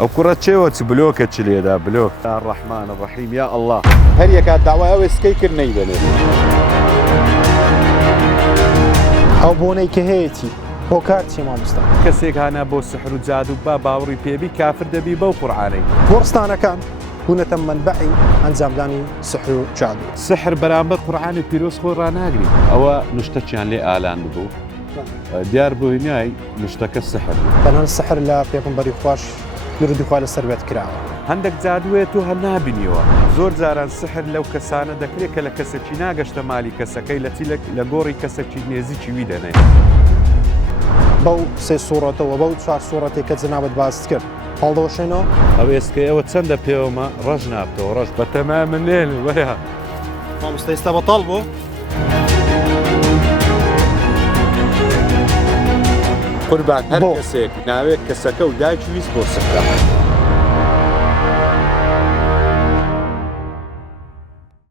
ئەو کوڕە چێوە چ بلۆکە چ لێدا بلۆک الرحمن الرحیم یا الله هەر یەکات داوای ئەوێ سکەی کرد نەیدەنێ ئەو بۆنەی کە هەیەی هۆکارچی مامۆستا کەسێک هانا بۆ سحر و جادو با باوەڕی پێبی کافر دەبی بەو قورعانەی وەڕستانەکان بوونەتە منبعی ئەنجامدانی سحر و جادو سحر بەرامبەر قورعانی پیرۆز خۆی ڕناگری ئەوە نوشتەچیان لێ ئالان بوو دیار بۆ هینای نوشتەکە سحر تەنها سحر لە پێغەمبەری خوش درودی خوا لەسەر بێت کراوە هەندێک جادوێت و هەر نابینیەوە زۆر جاران سحر لەو کەسانە دەکرێت کە لە کەسێکی ناگەشتە مالی کەسەکەی لە گۆڕی کەسێکی نێزیکی وی دەنێت بەو سێ سوورەتەوە بەو چوار سوورەتێک کە جنابەت باس کرد هەڵدۆشێنەوە ئەو ئێسکە ئەوە چەندە پێوەمە ڕەش نابتەوە ڕەش بە تەمامە نێن وەرە مامۆستا ئێستا بەتاڵ بۆ قوربان هەر کەسێک ناوێت کەسەکە و دایکی ویست بۆ سحرە